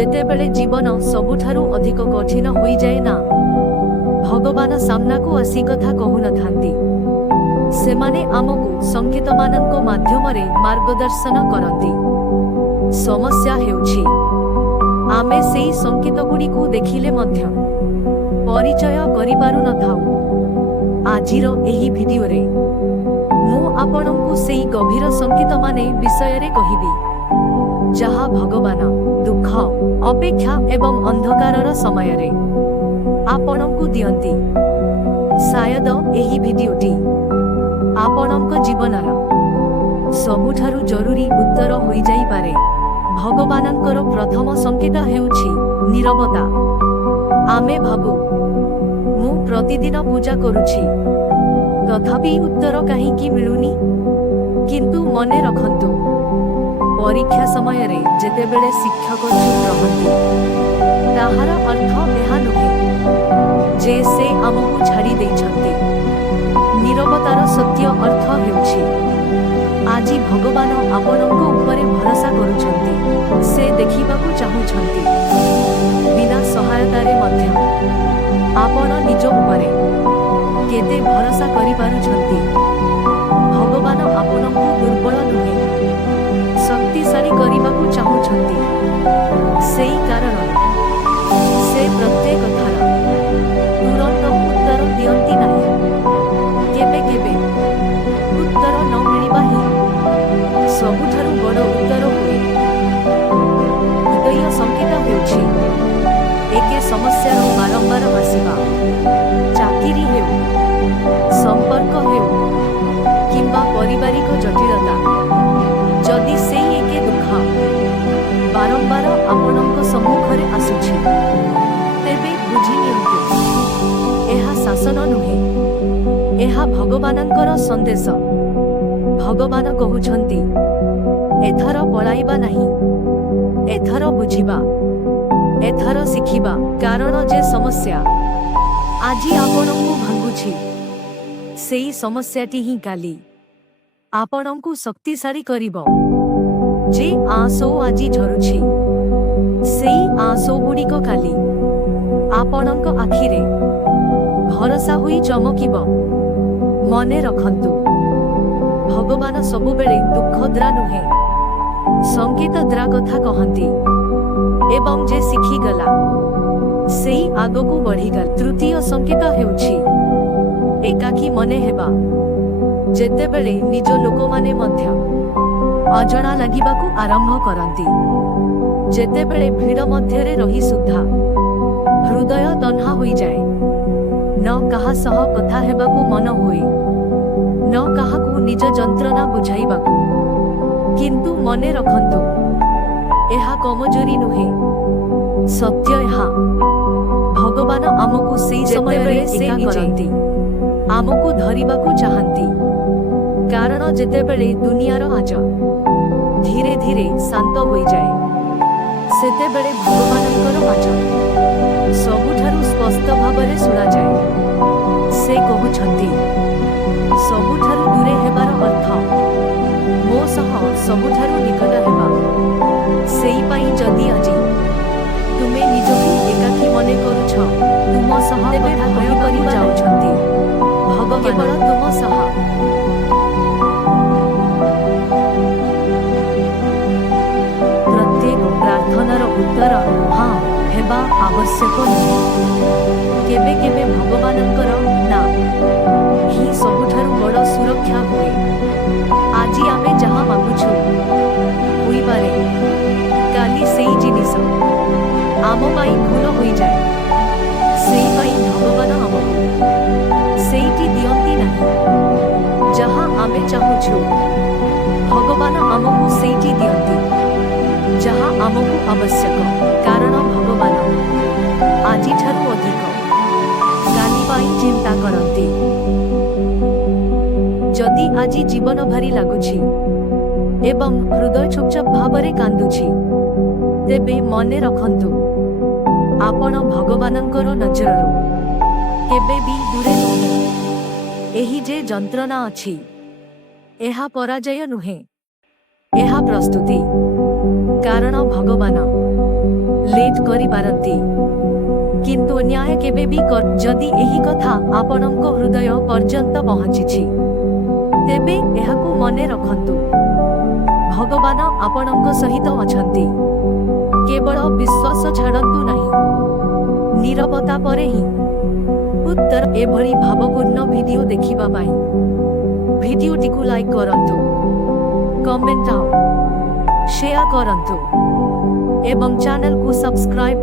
जेतेबेले जीवन सबुठारु अधिक कठिन होई जाए ना, भगवान सामना को आसी कथा कहु न थांती। सेमाने आमको संकेत मानक माध्यमरे मार्गदर्शन करती। समस्या हेउछि आमे सेई संकेत गुडी को देखिले मध्य परिचय करि पारु न थाउ। आजिर एही भिडियो रे मु आपनकु सेई गभीर संकेत माने विषय रे कहिबी, जहा भगवान दुख, अपेक्षा एवं अंधकारर समय रे आपनकु दियंती। शायद एही भिडियोटी आपनक जीवनर सबुठारु जरूरी उत्तर होई जाई पारे। भगवानंकर प्रथम संकेत हेउछि नीरवता। आमे भाबु मु प्रतिदिन पूजा करूछि, तथापि उत्तर काहींकि मिलुनी। किंतु मने रखंतु, परीक्षा समय रे जेतेबेले शिक्षक चुप रहंती, ताहार अर्थ एहा नुहे जे से आमको छाड़ी देइछंती। नीरवतार सत्य अर्थ हेउछि आजी भगवान आपनको उपरे भरोसा करूछंती। से देखिबाकू चाहुछंती बिना सहायतारे मध्य आपण निज उपरे केते भरोसा करि पारुछंती। भगवान आपनको दुर्बल नुहे, शक्तिशाली करिबाकू चाहुछंती। सेई कारण से प्रत्येक कथार तुरंत उत्तर दियंती नाही। केबे केबे उत्तर न मिलिबा ही सबुठारु बड़ उत्तर हुए। हृदय संकेत हेउछि एके समस्यार बारंबार आसिबा। चाकिरी हेउ, संपर्क हेउ किंबा पारिवारिक जटिलता, जदि सेई एके दुख बारंबार आपनक सम्मुखरे आसुछि, तेबे बुझि नियंतु एहा शासन नुहे, एहा भगवानंकर संदेश। भगवान कहुछंती एथर पळाइबा नाही, एथर बुझिबा, एथर शिखिबा। कारण जे समस्या आजी आपनकु भांगुछि, सेई समस्याटी ही काली आपनकु शक्तिशाली करिबो। जे आंसो आजी झरुछि, सेई आंसो गुड़िक काली आपनक आखिरे भरोसा हुई चमकिबो। मने रखंतु, भगवान सबुबेले दुःखद्रा नुहे, संकेतद्रा कथा कहंती। एवं जे शिखिगला सेई आगकु बढ़िगला। तृतीय संकेत हेउछि एकाकी मने हेबा। जेतेबेले निज लोक माने मध्य अजणा लागिबाकू आरंभ करंती, जेतेबेले भीड़ मध्यरे रही सुद्धा हृदय तन्हा होई जाए, न काहा सह कथा हेबाकू मन होए, न काहाकू निज जंत्रणा बुझाइबाकू। किंतु मने रखंतु एहा कमजोरी नुहे, सत्य एहा भगवान आमको सेई समय रे एका करंती, आमको धरिबाकू चाहंती। कारण जेतेबेले दुनियार आज धीरे धीरे शांत होई जाए, सेतेबेले भगवानंकर आज सबुठारु स्पष्ट भावरे सुना जाए। से कहुछंती सबुठारु दूरे हेबार अर्थ मो सह सबुठारु निकट हेबा। सेई पाई जदि आजी तुमे निजकु एकाकी मने करूछ, तुम सह कथा कहि करि जाउछंती भगवान केवल तुम सह। प्रत्येक प्रार्थनार उत्तर हाँ हेबा आवश्यक नुहे। केबे केबे भगवानंकर ना ही सबुठारु बड़ सुरक्षा हुए। आजी आमे जहा मागुछु होई पारे, काली सेई जिनिस आम पाई भूल होई जाए। सेई पाई भगवान आमको सेईटी दियंती नाही जहा आमे चाहुछु। भगवान आमको सेईटी दियंती जहा आमको आवश्यक। कारण भगवान आजी ठारु अधिक काली पाई चिंता करंती। जदि आजी जीवन भारी लागुछि एवं हृदय चुपचाप भावरे कांदुछि, तेबे मने रखंतु आपण भगवानंकर नजररू केबे भी दूरे नुहे। एही जे जंत्रणा अछि एहा पराजय नुहे, एहा प्रस्तुति। कारण भगवान ଲେଟ୍ କରିପାରନ୍ତି କିନ୍ତୁ ନ୍ୟାୟ କେବେ ବି ଯଦି ଏହି କଥା ଆପଣଙ୍କ ହୃଦୟ ପର୍ଯ୍ୟନ୍ତ ପହଞ୍ଚିଛି ତେବେ ଏହାକୁ ମନେ ରଖନ୍ତୁ ଭଗବାନ ଆପଣଙ୍କ ସହିତ ଅଛନ୍ତି କେବଳ ବିଶ୍ୱାସ ଛାଡ଼ନ୍ତୁ ନାହିଁ ନୀରବତା ପରେ ହିଁ ଉତ୍ତର ଏଭଳି ଭାବପୂର୍ଣ୍ଣ ଭିଡିଓ ଦେଖିବା ପାଇଁ ଭିଡିଓଟିକୁ ଲାଇକ୍ କରନ୍ତୁ କମେଣ୍ଟ ଆଉ ସେୟାର କରନ୍ତୁ ଏବଂ ଚ୍ୟାନେଲକୁ ସବସ୍କ୍ରାଇବ୍